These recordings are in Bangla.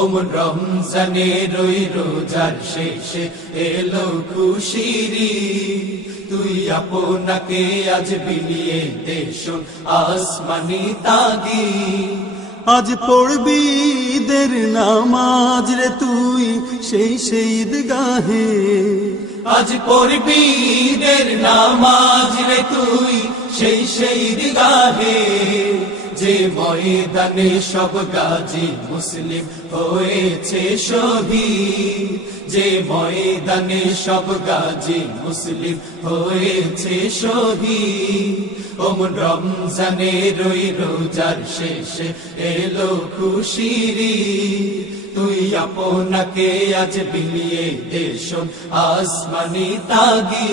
ওমন রমজানে রই রোজার শেষে এলো খুশিরি। তুই আপনাকে আজ বিলিয়ে দেশ আসমানি তাগি। আজ পড়বি ঈদের নামাজ রে তুই সেই শহীদ গাহে আজ পড়বি ঈদের নামাজ রে তুই সেই সেই গাহে যে ময়দানে সব গাজী মুসলিম হয়েছে শহীদ। যে ময়দানে সব গাজী মুসলিম হয়েছে শহীদ। ওমন রমজানে রই রোজার শেষে এলো খুশিরি তুই আপনাকে আজ বিলিয়ে দেশ আসমানি তাগি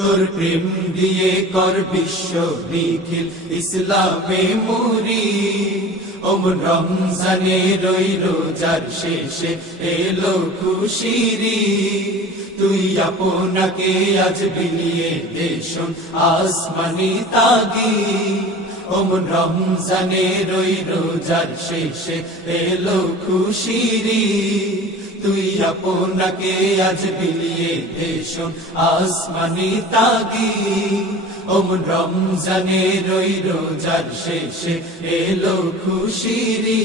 তোর প্রেম দিয়ে কর বিশ্ব নিখিল, ইসলামে মুরি ওম রমজানে রই রোজার শেষে এলো খুশিরি তুই আপনাকে আজ বিলিয়ে দেশন আসমানি তাগি ওমন রমজানে রই রোজার শেষে এলো খুশিরি তুই আপনাকে আজ বিলিয়ে দেশন আসমানি তাগি ওম রমজানের রোজার শেষে এলো খুশিরি।